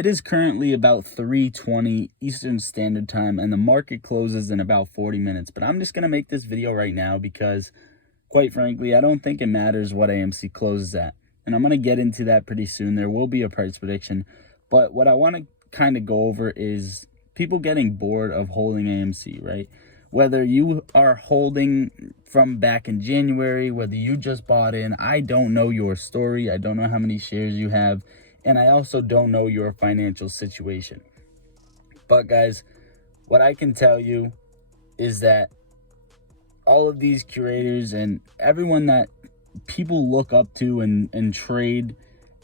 It is currently about 3:20 Eastern Standard Time, and the market closes in about 40 minutes. But I'm just going to make this video right now because, quite frankly, I don't think it matters what AMC closes at. And I'm going to get into that pretty soon. There will be a price prediction. But what I want to kind of go over is people getting bored of holding AMC, right? Whether you are holding from back in January, whether you just bought in, I don't know your story. I don't know how many shares you have. And I also don't know your financial situation. But guys, what I can tell you is that all of these curators and everyone that people look up to and trade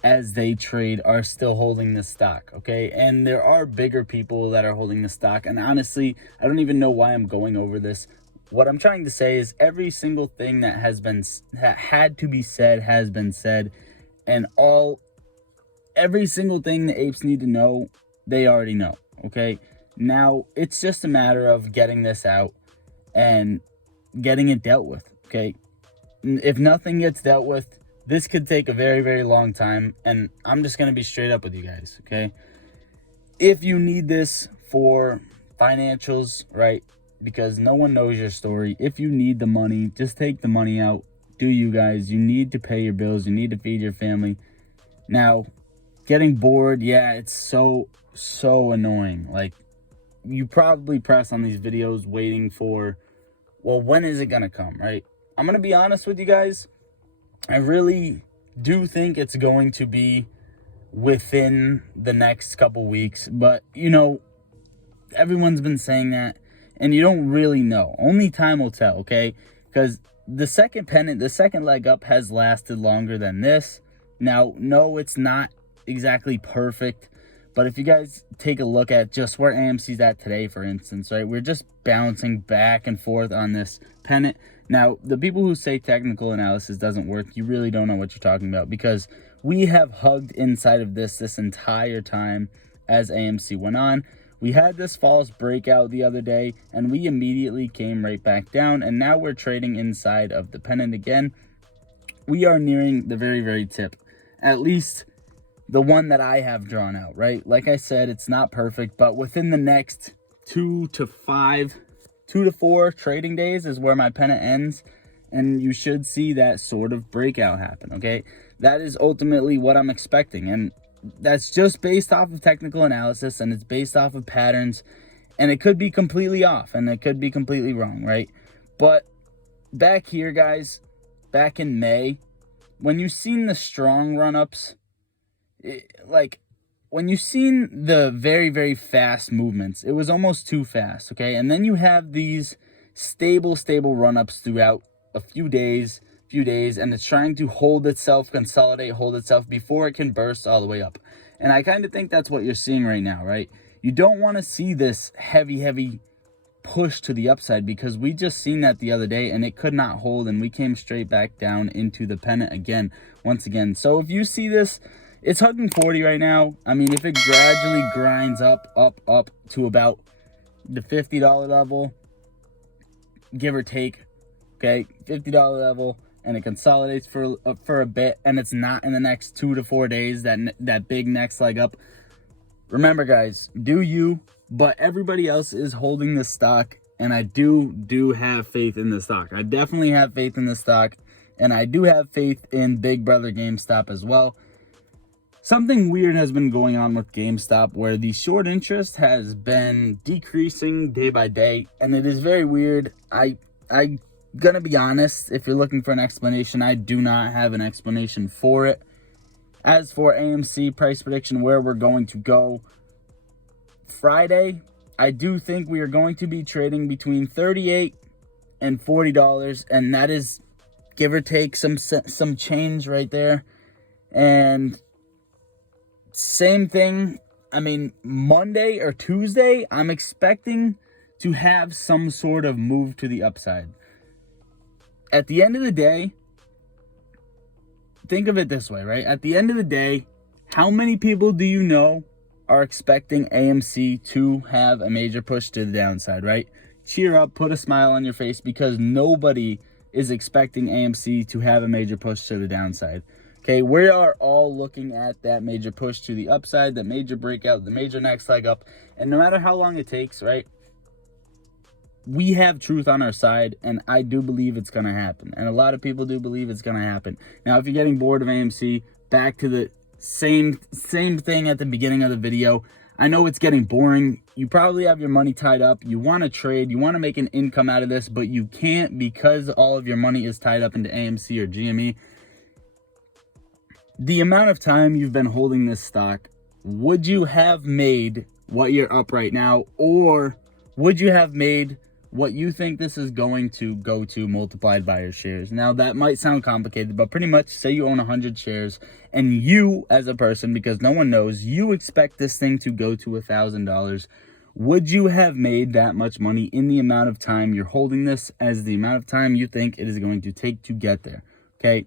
as they trade are still holding the stock, okay? And there are bigger people that are holding the stock. And honestly, I don't even know why I'm going over this. What I'm trying to say is every single thing that had to be said has been said, and every single thing the apes need to know, they already know, okay? Now, it's just a matter of getting this out and getting it dealt with, okay? If nothing gets dealt with, this could take a very, very long time, and I'm just going to be straight up with you guys, okay? If you need this for financials, right, because no one knows your story, if you need the money, just take the money out. Do you guys? You need to pay your bills. You need to feed your family. Now, getting bored, yeah, it's so annoying. Like, you probably press on these videos waiting for, well, when is it going to come, right? I'm going to be honest with you guys. I really do think it's going to be within the next couple weeks. But, you know, everyone's been saying that, and you don't really know. Only time will tell, okay? Because the second pennant, the second leg up has lasted longer than this. Now, no, it's not exactly perfect. But if you guys take a look at just where AMC's at today, for instance, right? We're just bouncing back and forth on this pennant. Now, the people who say technical analysis doesn't work, you really don't know what you're talking about, because we have hugged inside of this entire time as AMC went on. We had this false breakout the other day, and we immediately came right back down, and now we're trading inside of the pennant again. We are nearing the very, very tip, at least the one that I have drawn out, right? Like I said, it's not perfect, but within the next 2 to 4 trading days is where my pennant ends, and you should see that sort of breakout happen, okay? That is ultimately what I'm expecting, and that's just based off of technical analysis, and it's based off of patterns, and it could be completely off, and it could be completely wrong, right? But back here, guys, back in May, when you've seen the strong run-ups, like when you've seen the very, very fast movements, it was almost too fast, okay? And then you have these stable run-ups throughout a few days, and it's trying to hold itself, consolidate, hold itself before it can burst all the way up. And I kind of think that's what you're seeing right now, right? You don't want to see this heavy push to the upside, because we just seen that the other day and it could not hold, and we came straight back down into the pennant again, once again. So if you see this, it's hugging 40 right now. I mean, if it gradually grinds up to about the $50 level, give or take, okay, $50 level, and it consolidates for a bit, and it's not in the next 2 to 4 days, that big next leg up. Remember, guys, do you, but everybody else is holding the stock, and I do have faith in the stock. I definitely have faith in the stock, and I do have faith in Big Brother GameStop as well. Something weird has been going on with GameStop, where the short interest has been decreasing day by day, and it is very weird. I gonna be honest, if you're looking for an explanation, I do not have an explanation for it. As for AMC price prediction, where we're going to go Friday, I do think we are going to be trading between $38 and $40, and that is give or take some change right there. And same thing, I mean, Monday or Tuesday, I'm expecting to have some sort of move to the upside. At the end of the day, think of it this way, right? At the end of the day, how many people do you know are expecting AMC to have a major push to the downside, right? Cheer up, put a smile on your face, because nobody is expecting AMC to have a major push to the downside. Okay, we are all looking at that major push to the upside, the major breakout, the major next leg up. And no matter how long it takes, right, we have truth on our side, and I do believe it's going to happen. And a lot of people do believe it's going to happen. Now, if you're getting bored of AMC, back to the same thing at the beginning of the video. I know it's getting boring. You probably have your money tied up. You want to trade. You want to make an income out of this, but you can't because all of your money is tied up into AMC or GME. The amount of time you've been holding this stock, would you have made what you're up right now, or would you have made what you think this is going to go to multiplied by your shares? Now, that might sound complicated, but pretty much say you own 100 shares and you as a person, because no one knows, you expect this thing to go to $1,000. Would you have made that much money in the amount of time you're holding this as the amount of time you think it is going to take to get there? Okay.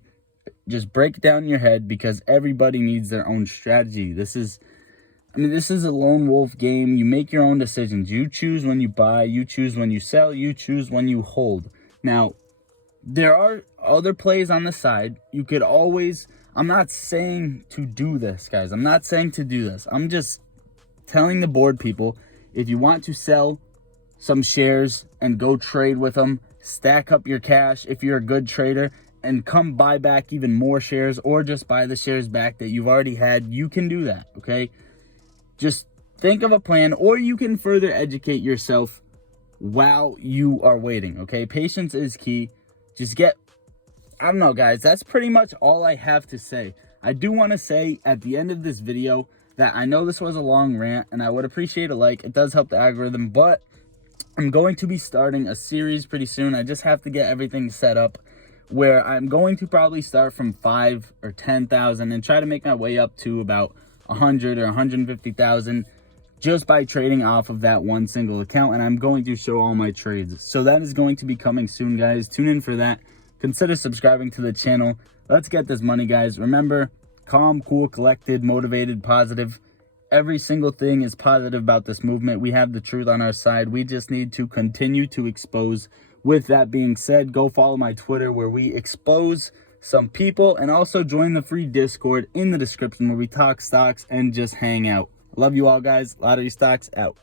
Just break it down in your head, because everybody needs their own strategy. This is a lone wolf game. You make your own decisions. You choose when you buy, you choose when you sell, you choose when you hold. Now, there are other plays on the side. You could always, I'm not saying to do this, guys. I'm not saying to do this. I'm just telling the board people, if you want to sell some shares and go trade with them, stack up your cash if you're a good trader, and come buy back even more shares, or just buy the shares back that you've already had, you can do that, okay? Just think of a plan, or you can further educate yourself while you are waiting, okay? Patience is key. Just I don't know, guys. That's pretty much all I have to say. I do want to say at the end of this video that I know this was a long rant, and I would appreciate a like. It does help the algorithm, but I'm going to be starting a series pretty soon. I just have to get everything set up, where I'm going to probably start from 5 or 10,000 and try to make my way up to about 100 or 150,000 just by trading off of that one single account. And I'm going to show all my trades. So that is going to be coming soon, guys. Tune in for that. Consider subscribing to the channel. Let's get this money, guys. Remember, calm, cool, collected, motivated, positive. Every single thing is positive about this movement. We have the truth on our side. We just need to continue to expose. With that being said, go follow my Twitter, where we expose some people, and also join the free Discord in the description, where we talk stocks and just hang out. Love you all, guys. Lottery Stocks out.